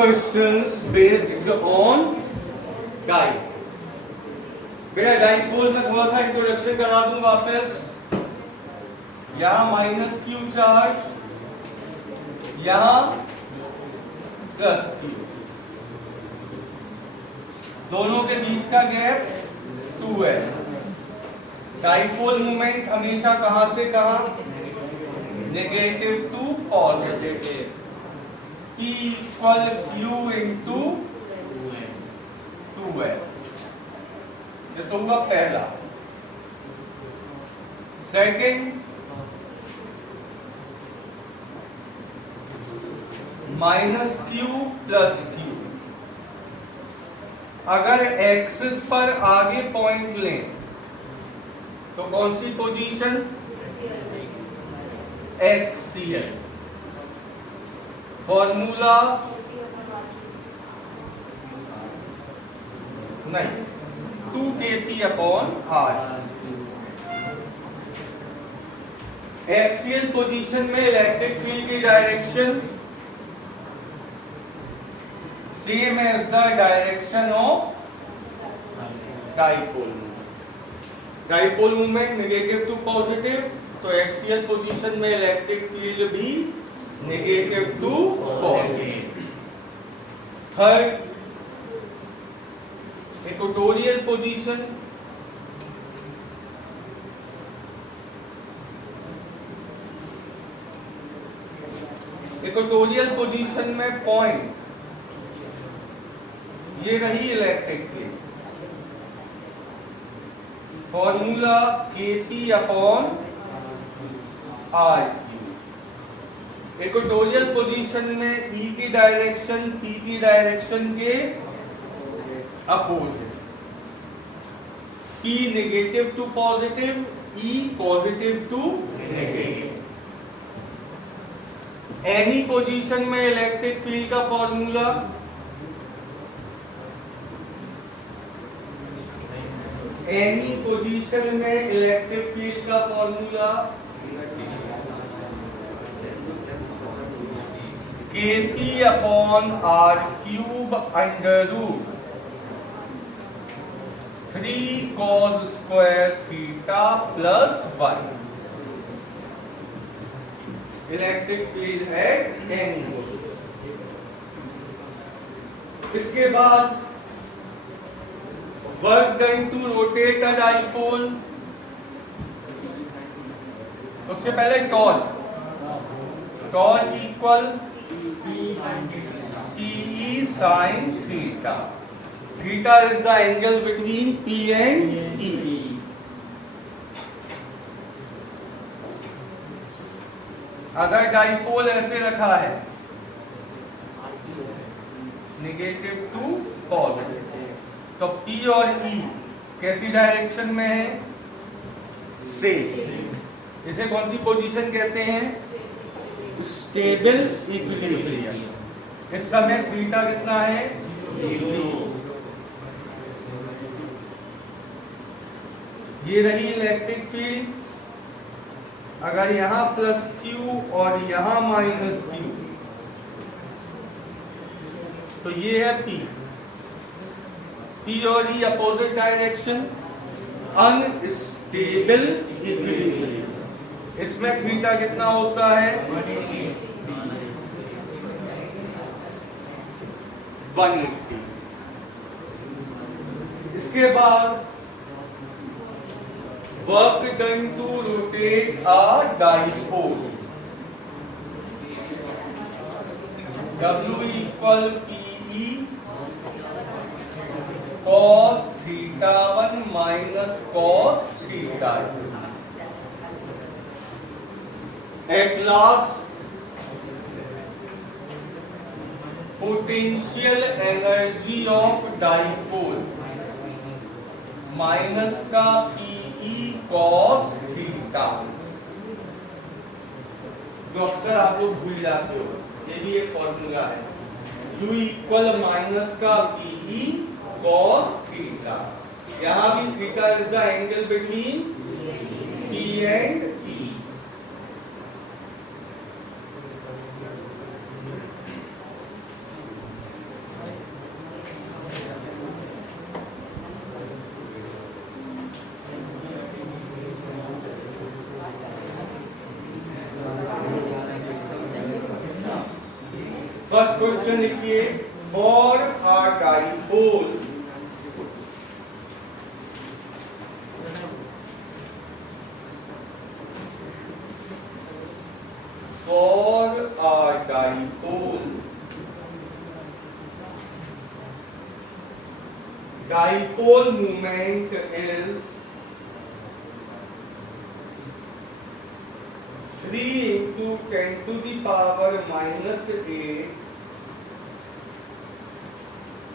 questions based on डाई। बेटा dipole में थोड़ा सा इंट्रोडक्शन करा दूं वापस। यहां माइनस क्यू चार्ज, यहां प्लस क्यू, दोनों के बीच का गैप 2 है। डाइपोल मोमेंट हमेशा कहां से कहां? Negative to positive. P equal Q into 2 है। ये तो हुआ पहला। Second, minus Q plus Q। अगर एक्सिस पर आगे पॉइंट लें तो कौन सी पोजीशन? एक्सियल। फॉर्मूला नहीं, 2kp upon r। Axial position में इलेक्ट्रिक फील्ड की direction same as the direction of dipole. Dipole movement negative to positive, तो एक्सियल पोजीशन में इलेक्ट्रिक फील्ड भी negative to positive. Third, equatorial position, equatorial position में point ये रही electric field. Formula Kp upon R। Equatorial position में E की direction P की direction के opposite. P negative to positive, E positive to negative. Any position में electric field का formula any position में इलेक्ट्रिक फील्ड का formula Kp upon R cube under root 3 cos square theta plus 1। Electric field है any position. इसके बाद work done to rotate a dipole. उससे पहले torque, torque equal PE sin theta. Theta is the angle between P and E। अगर dipole ऐसे रखा है negative to positive, तो P और E कैसी डायरेक्शन में है? सेम। इसे कौन सी पोजीशन कहते हैं? Stable equilibrium. इस समय थीटा कितना है? 0। ये रही इलेक्ट्रिक फील्ड। अगर यहां प्लस Q और यहां माइनस Q, तो ये है P। P और E opposite direction, unstable equilibrium. इसमें थीटा कितना होता है? 180। इसके बाद work done to rotate a dipole. W equal PE cos theta 1 minus cos theta 2। At last, potential energy of dipole minus का PE cos थीटा, जो अक्सर आप लोग भूल जाते हो, ये भी एक फॉर्मूला है। U इक्वल माइनस का PE cos थीटा। यहां भी theta is the angle between P and E। First question लिखिए, for a dipole dipole moment is 3 into 10 to the power minus 8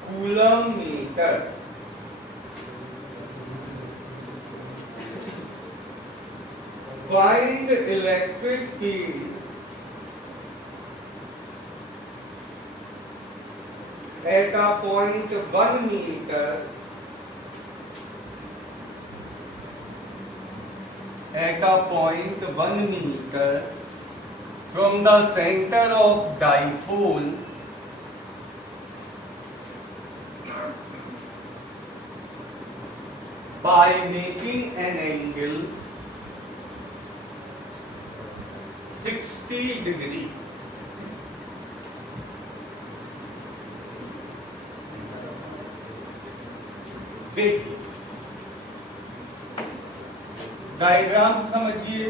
coulomb meter. Find electric field at a point 1 meter from the center of dipole by making an angle 60 degree. देखिए diagram से समझिए,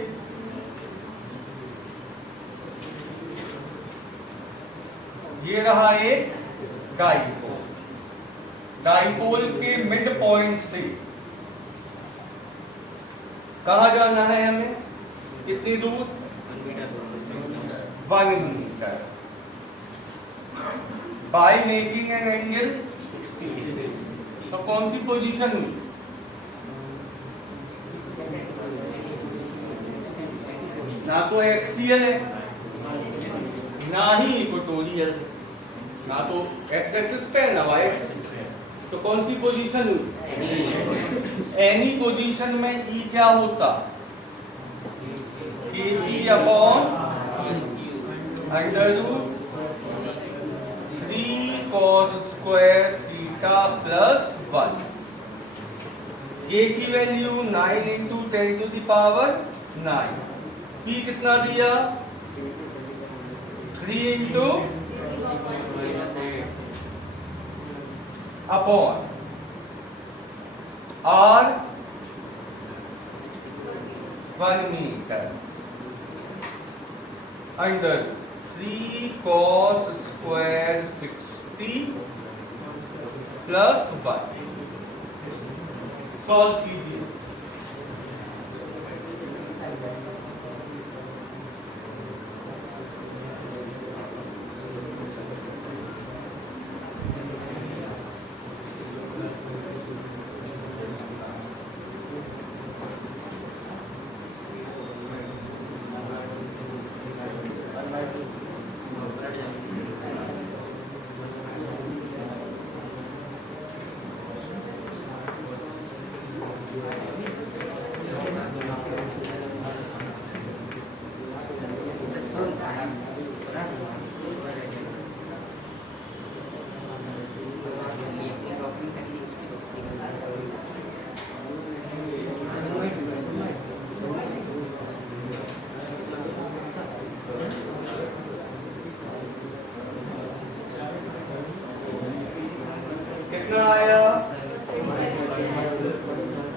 ये रहा एक dipole. Dipole के mid point से कहा जाना है हमें, कितनी दूर, 1 metre, by making an angle. तो कौन सी पोजीशन हुई, ना तो एक्सियल है ना ही इक्वेटोरियल, ना तो एक्स एक्सिस पे ना वाई एक्सिस पे, तो कौन सी पोजीशन हुई, एनी पोजीशन में ई क्या होता, kp upon under root 3 cos square theta plus 1। k की value 9 into 10 to the power 9, p कितना दिया, 3 into upon r 1 metre under 3 cos square 60 plus 1। Solve कीजिए। कितना आया,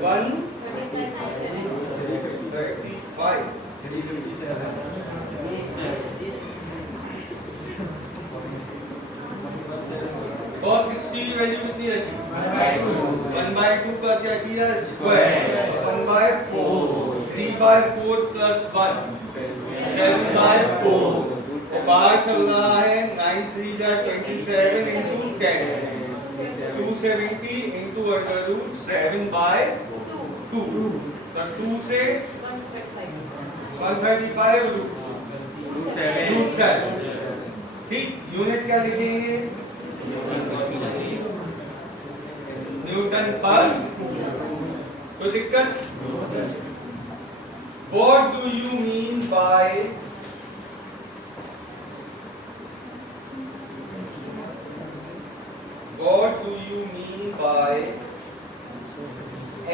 135। cos 60 की वैल्यू कितनी रखी, 1/2 का क्या किया, स्क्वायर 1/4, 3/4 प्लस 1 7/4। तो बाहर चल रहा है 9 3 जा 27 into 10, 270 into अंडर रूट 7/2। तो 2 से 135 रूट 7। ठीक, यूनिट क्या लिखेंगे, न्यूटन पर। तो दिक्कत, what do you mean by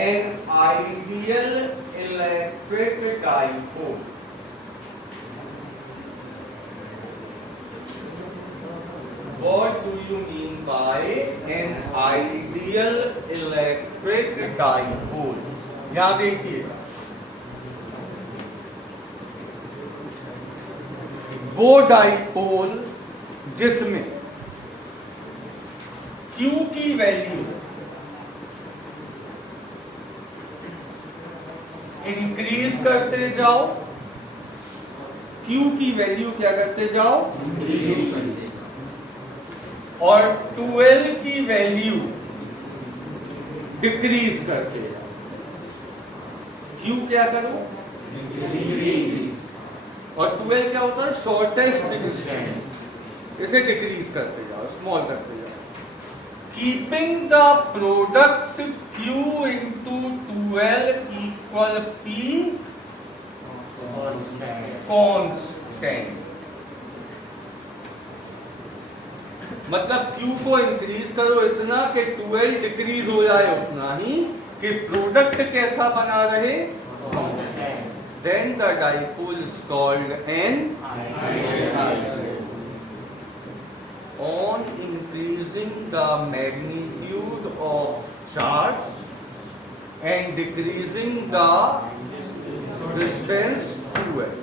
an ideal electric dipole? What do you mean by an ideal electric dipole? यहां देखिएगा, वो डाइपोल जिसमें Q की वैल्यू इंक्रीज करते जाओ, Q की वैल्यू क्या करते जाओ, और 12 की वैल्यू डिक्रीज करते जाओ। Q क्या करो, और 12 क्या होता है, शॉर्टेस्ट डिस्टेंस, इसे डिक्रीज करते जाओ, स्मॉल करते जाओ। Keeping the product Q into 12 equal P constant। मतलब Q को इंक्रीज करो इतना कि 12 डिक्रीज हो जाए उतना ही कि प्रोडक्ट कैसा बना रहे, then the dipole is called an ideal। On increasing the magnitude of charge and decreasing the distance 12,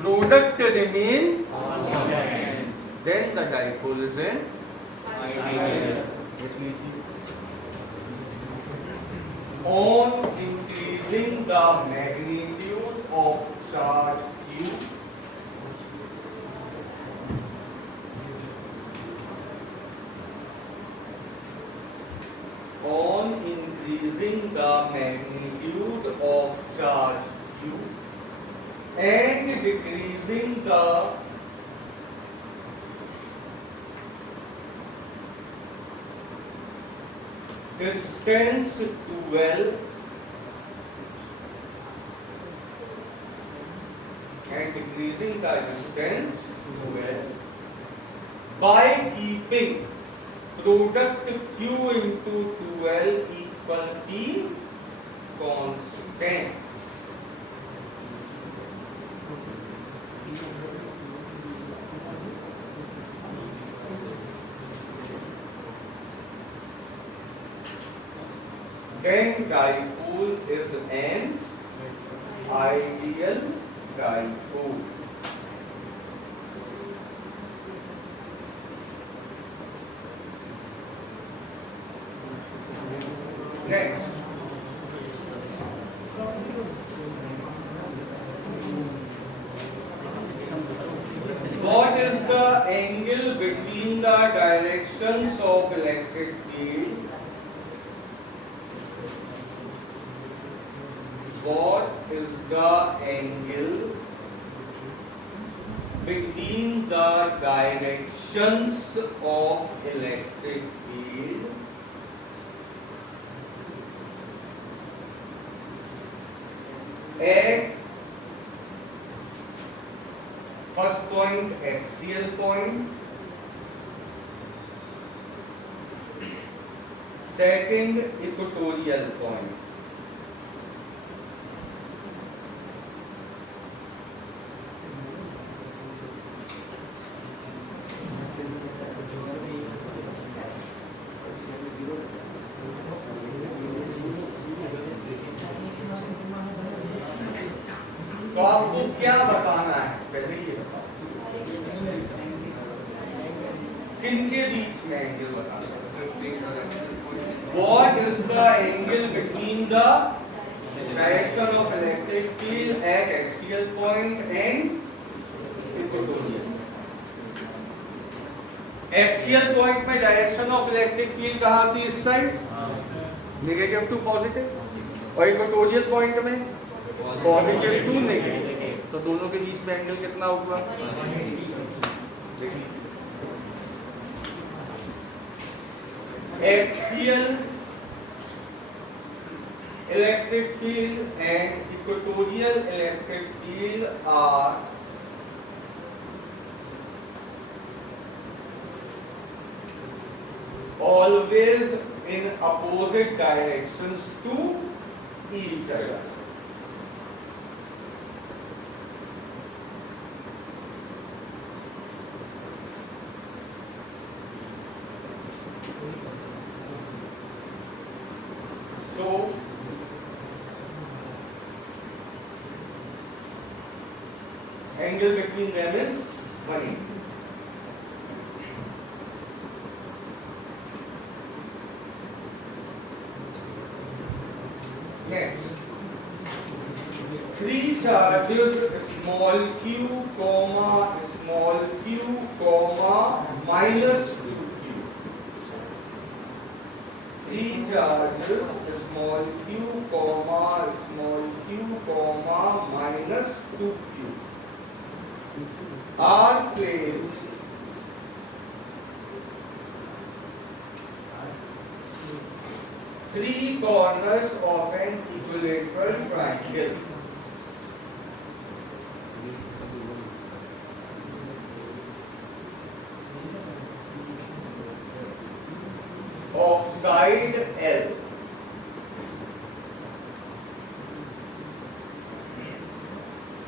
product remain constant, then the dipole is an ideal। On increasing the magnitude of charge Q on increasing the magnitude of charge Q and decreasing the distance 12 and decreasing the distance 12 by keeping product Q into 12 equal P constant। Then dipole is an ideal dipole। Next, what is the angle between the directions of electric field? What is the angle between the directions of electric field at first point, axial point, second, equatorial point? तो आपको क्या बताना है, पहले ये बताओ, किनके बीच में एंगल बताना है? What is the angle between the direction of electric field at axial point and equatorial? Axial point में डायरेक्शन ऑफ इलेक्ट्रिक फील्ड कहाँ थी, इस साइड, नेगेटिव टू पॉजिटिव, और इक्वेटोरियल पॉइंट में पॉजिटिव टू नेगेटिव, तो दोनों के बीच में एंगल कितना होगा? Axial electric field and equatorial electric field are always in opposite directions to each other। angle between them is 180. Next, three charges small q, small q, minus 2q. Three charges small q, minus 2q are placed three corners of an equilateral triangle of side L.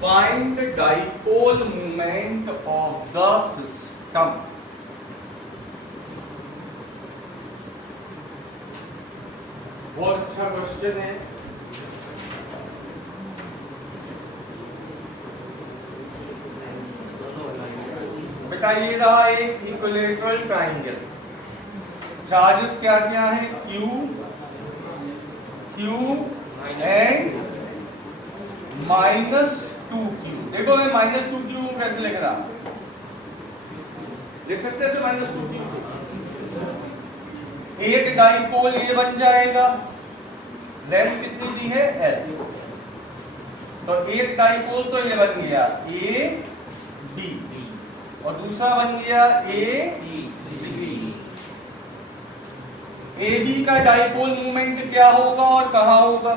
Find the dipole moment of the system. बहुत अच्छा क्वेश्चन है। बेटा ये रहा एक equilateral triangle, charges क्या क्या है, Q एंड माइनस 2Q। देखो मैं माइनस 2Q को कैसे लिख रहा, देख सकते हैं माइनस 2Q। एक डाइपोल ये बन जाएगा, लेंथ कितनी दी है L, तो एक डाइपोल तो ये बन गया AB और दूसरा बन गया AC। AB का डाइपोल मूवमेंट क्या होगा और कहां होगा,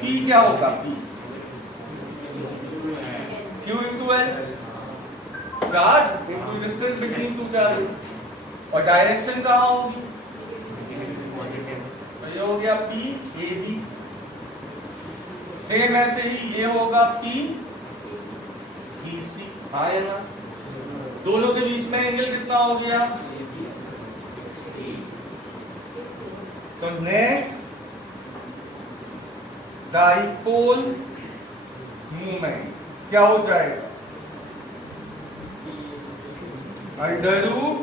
P क्या होगा, P Q into L, charge into distance between two charges, और डायरेक्शन कहां होगी, तो ये हो गया P AB। सेम ऐसे ही ये होगा P BC। हाँ है ना, दोनों के बीच में एंगल कितना हो गया, तो नेट डाइपोल मूवमेंट क्या हो जाएगा, under root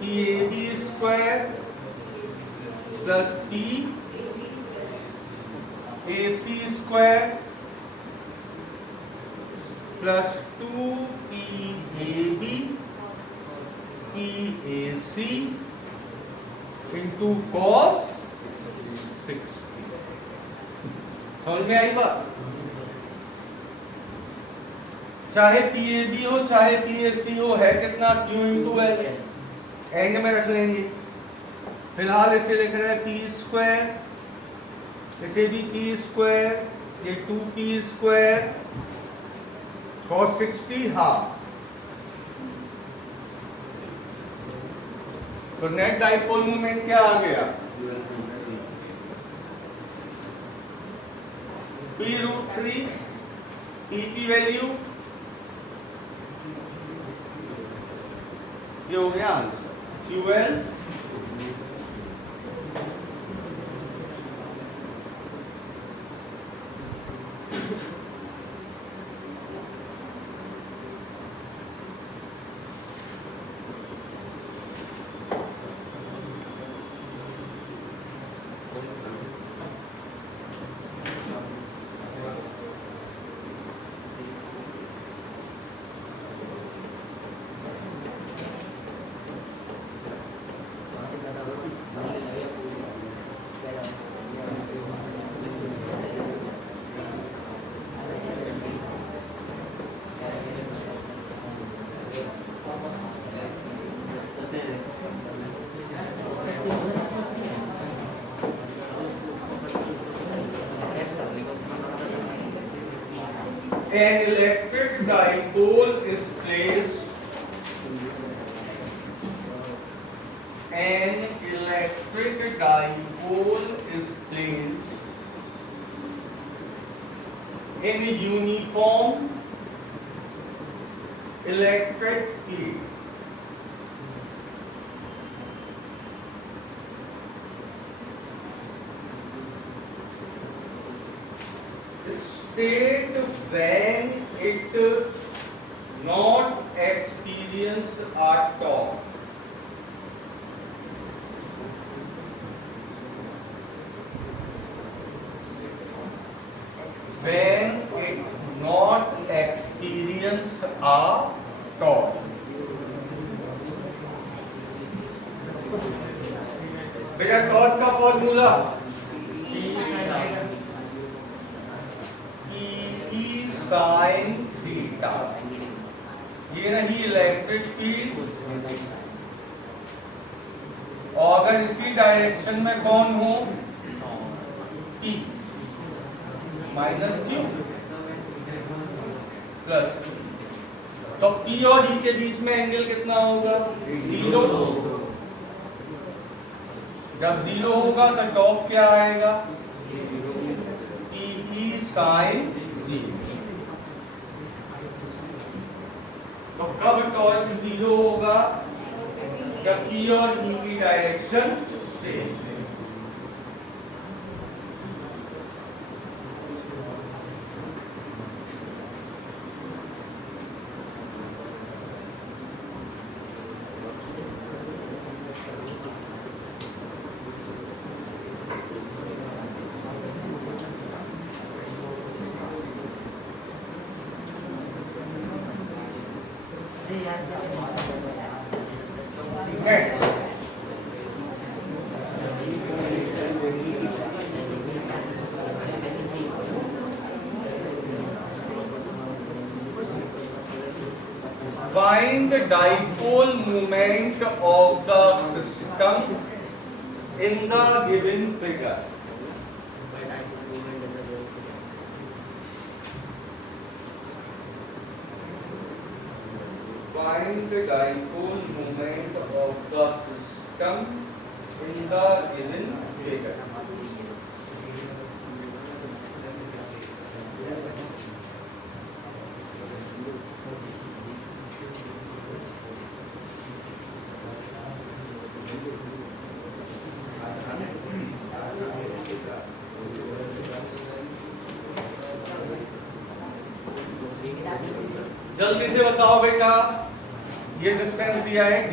PAB square plus PAC square plus 2PAB PAC into cos 60। समझ में आई बात, चाहे PAB हो चाहे PAC हो, है कितना Q इंटू L, एंड में रख लेंगे। फिलहाल इसे लिख रहे हैं P स्क्वायर, इसे भी P स्क्वायर, ये 2P स्क्वायर cos 60 हाफ। तो नेट डाइपोल मूवमेंट क्या आ गया, P√3, P की वैल्यू ये हो गया answer QL। An electric dipole is placed. An electric dipole is placed in a uniform electric field. state when it not experience at all. When it not experience at all. बेटा टॉर्क का formula E sin theta, ये नहीं electric field, और अगर इसी डायरेक्शन में कौन हो P minus Q plus Q, तो P और E के बीच में एंगल कितना होगा 0। जब 0 होगा तो टॉप क्या आएगा PE sin 0। तो कब टॉर्क 0 होगा जब P और E की direction same. Next, find the dipole moment of the system in the given figure. Find the dipole moment of the system in the given figure. जल्दी से बताओ बेटा, ये डिस्टेंस दिया है d।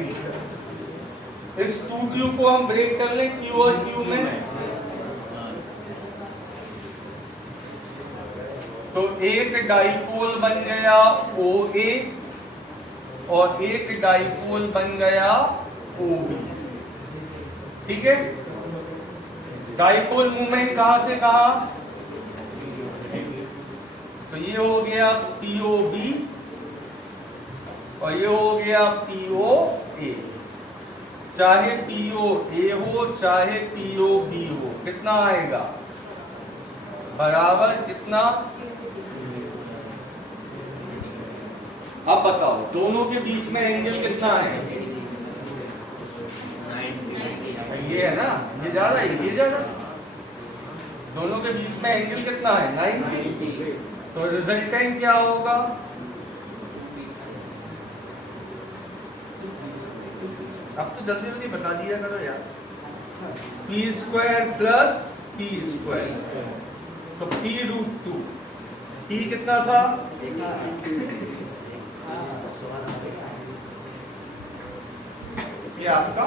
इस 2q को हम ब्रेक कर लें q और q में, तो एक डाइपोल बन गया OA और एक डाइपोल बन गया OB। ठीक है, डाइपोल मूवमेंट कहां से कहां, तो ये हो गया POB और ये हो गया POA। चाहे POA हो चाहे POB हो, कितना आएगा बराबर कितना। अब बताओ दोनों के बीच में एंगल कितना है, ये है ना, ये ज्यादा है ये ज्यादा, दोनों के बीच में एंगल कितना है 90। तो रिजल्टेंट क्या होगा, अब तो जल्दी जल्दी बता दिया करो यार। p² प्लस p², तो p√2, p कितना था ये आपका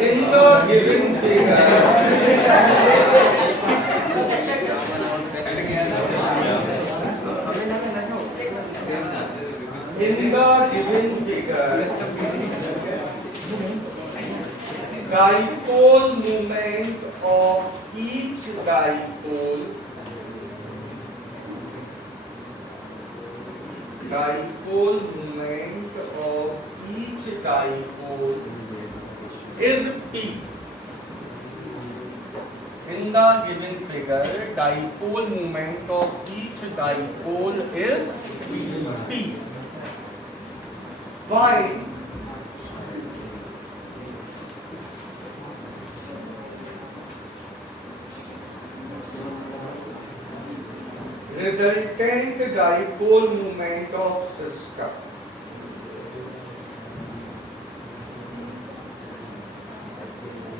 in the given figure In the given figure, dipole moment of each dipole moment of each dipole is P. In the given figure, dipole moment of each dipole is P. Find resultant dipole moment of system.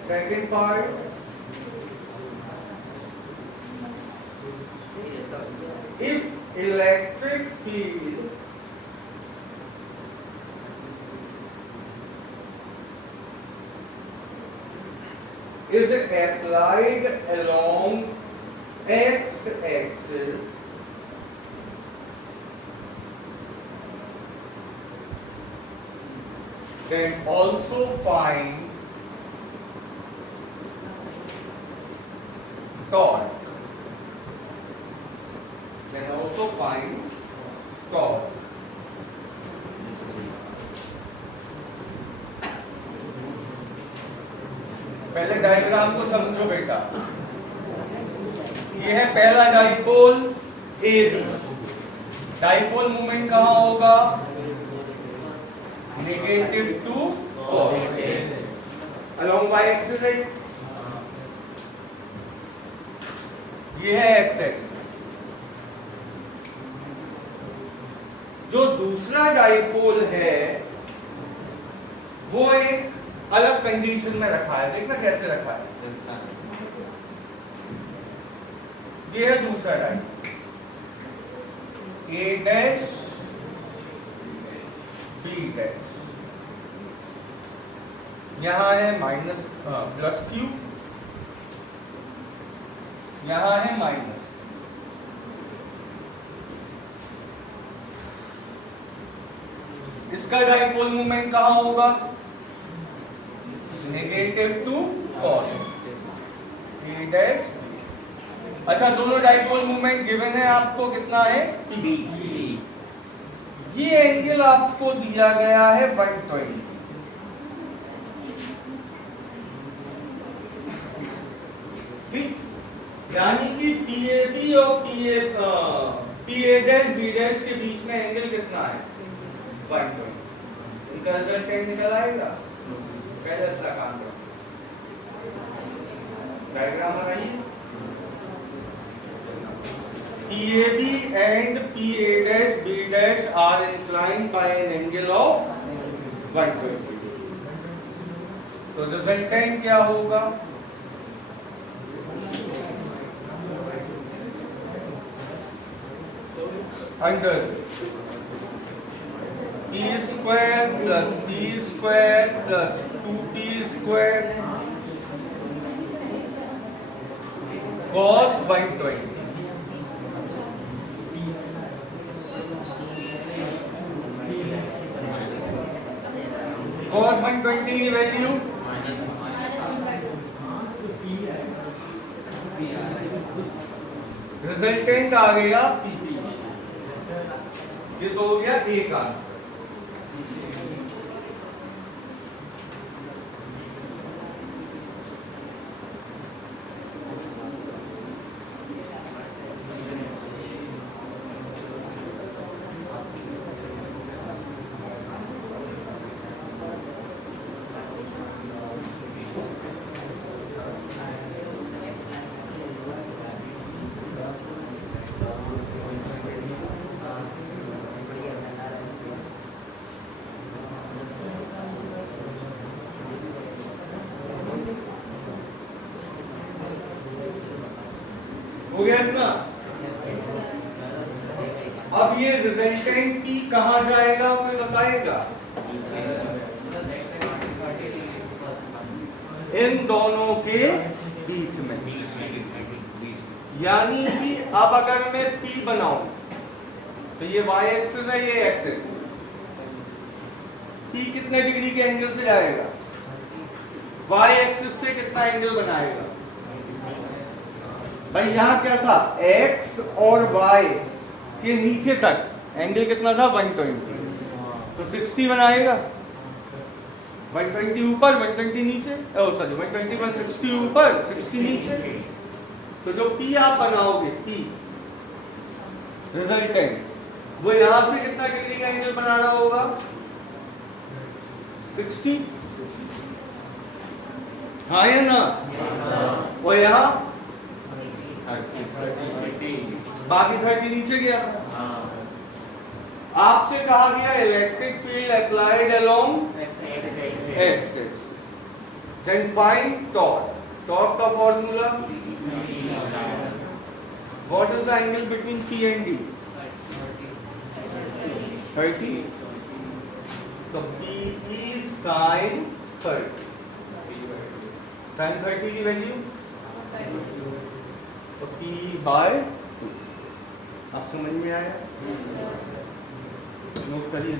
Second part, if electric field is applied along x-axis, then also find torque. Then also find torque. पहले डायग्राम को समझो बेटा। ये है पहला dipole AB। Dipole movement कहाँ होगा? Negative to positive along y axis है। ये है x एक्सिस। जो दूसरा डाइपोल है वो एक अलग कंडीशन में रखा है। देखना कैसे रखा है। ये है दूसरा dipole A dash B dash. यहां है माइनस प्लस Q, यहां है माइनस। इसका डाइपोल मूवमेंट कहां होगा? Negative to positive A dash. अच्छा, दोनों डाइपोल मूवमेंट गिवन है आपको, कितना है? P। ये एंगल आपको दिया गया है 120। ठीक, यानी कि PAB और PA डैश B डैश के बीच में एंगल कितना है? 120। इनका रिजल्टेंट निकल आएगा। पहले अपना काम करो, डायग्राम बनाइए। PAB and PA dash B dash are inclined by an angle of 120. तो रिजल्टेंट क्या होगा? Under T square plus T square plus 2T square cos 120। cos 120 की वैल्यू रिजल्टेंट आ गया P। ये तो हो गया एक आंसर। हो गया इतना। अब ये रिजल्टेंट P कहां जाएगा कोई बताएगा? इन दोनों के बीच में। यानी कि अब अगर मैं P बनाऊं तो ये y एक्सिस है, ये x एक्सिस। P कितने डिग्री के एंगल से जाएगा? Y एक्सिस से कितना एंगल बनाएगा? भाई यहाँ क्या था? X और Y के नीचे तक एंगल कितना था? 120, तो 60 बनाएगा। 120 ऊपर 120 नीचे, सॉरी 120 पर 60 ऊपर 60 नीचे। तो जो P आप बनाओगे, P रिजल्टेंट, वो यहां से कितना डिग्री का एंगल बना रहा होगा? 60, हाँ या ना? वो यहाँ बाकी 30 नीचे गया। आपसे कहा गया electric field applied along axis, then find torque. Torque का formula, what is the angle between P and D? 30, तो PE sin 30, sin 30 की वैल्यू तो P बाय 2। आप समझ में आया? नोट करिए।